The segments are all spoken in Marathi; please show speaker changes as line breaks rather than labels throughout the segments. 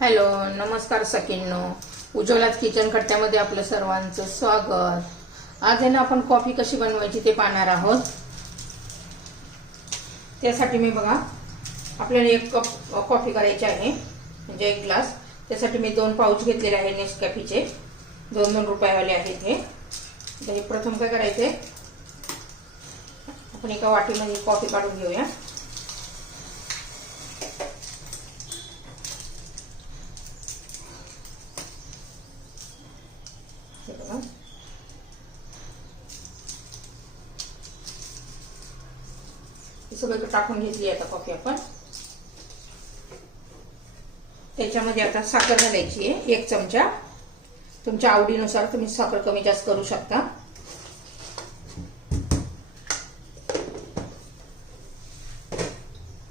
हॅलो नमस्कार सखींनो. उज्ज्वलाच किचन कट्ट्यामध्ये आपलं सर्वांचं स्वागत. आज आहे ना आपण कॉफी कशी बनवायची ते पाहणार आहोत. त्यासाठी मी बघा आपल्याला एक कप कॉफी करायची आहे म्हणजे एक ग्लास. त्यासाठी मी दोन पाऊच घेतलेले आहे नेसकॅफीचे. दोन दोन रुपयावाले आहेत हे. तर हे प्रथम काय करायचे आपण एका वाटीमध्ये कॉफी काढून घेऊया. बघा सगळं टाकून घेतली आता कॉफी आपण. त्याच्यामध्ये आता साखर घालायची आहे एक चमचा. तुमच्या आवडीनुसार तुम्ही साखर कमी जास्त करू शकता.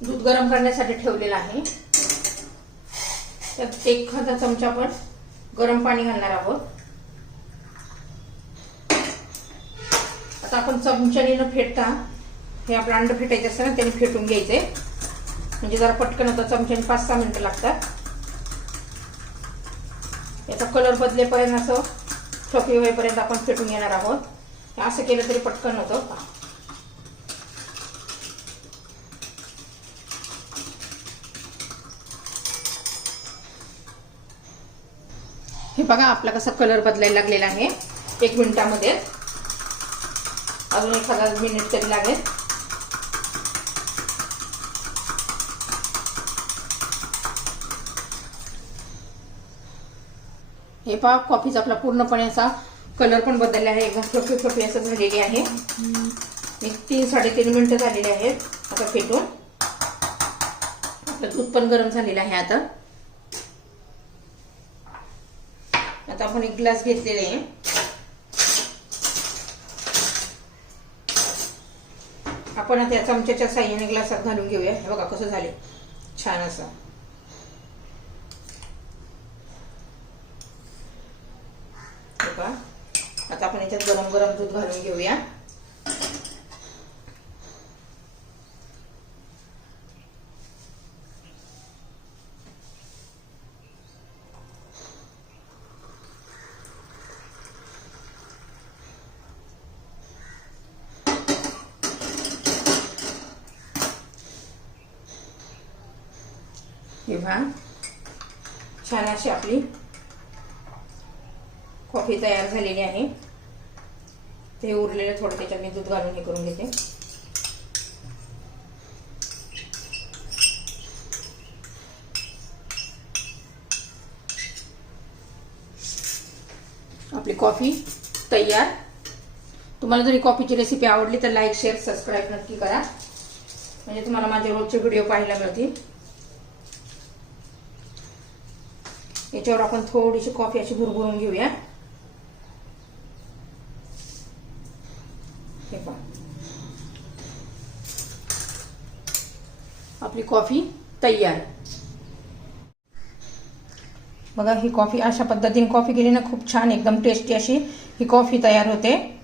दूध गरम करण्यासाठी ठेवलेलं आहे. तर एखादा चमचा पण गरम पाणी घालणार आहोत. आता आपण चमच्याने न फेटता हे आपलं अंड फेटायचं असतं ना त्याने फेटून घ्यायचंय. म्हणजे जरा पटकन होतं चमच्याने पाच सहा मिनिटं लागतात. याचा कलर बदलेपर्यंत असं फ्लफी होईपर्यंत आपण फेटून घेणार आहोत. असं केलं तरी पटकन होतं. हे बघा आपला कसा कलर बदलायला लागलेला आहे. एक मिनिटामध्ये. अजून एखादा मिनिट तरी लागेल. हे पहा कॉफीचा आपला पूर्णपणे असा कलर पण बदलला आहे. एकदम फ्लफी फ्लफी असं झालेली आहे. एक तीन साडेतीन मिनिटं झालेली आहेत. आता फेटून. आपलं दूध पण गरम झालेलं आहे आता. आता आपण एक ग्लास घेतलेला आहे. आपण आता या चमच्याच्या साह्याने ग्लासात घालून घेऊया. हे बघा कसं झाले छान असं. हे आता आपण याच्यात गरम गरम दूध घालून घेऊया. हे पहा छान अशी आपली कॉफी तयार झालेली आहे. ते उरलेलं थोडं त्याच्यात मी दूध घालून हे करून घेते. आपली कॉफी तयार. तुम्हाला जरी कॉफीची रेसिपी आवडली तर लाईक शेअर सबस्क्राईब नक्की करा. म्हणजे तुम्हाला माझे रोजचे व्हिडिओ पाहायला मिळतील. याच्यावर आपण थोडीशी कॉफ़ी अशी भुरभुरून घेऊया. हे आपली कॉफ़ी तयार. बघा, ही कॉफ़ी अशा पद्धतीने कॉफ़ी केली ना, खूप छान, एकदम टेस्टी अशी ही कॉफ़ी तयार होते.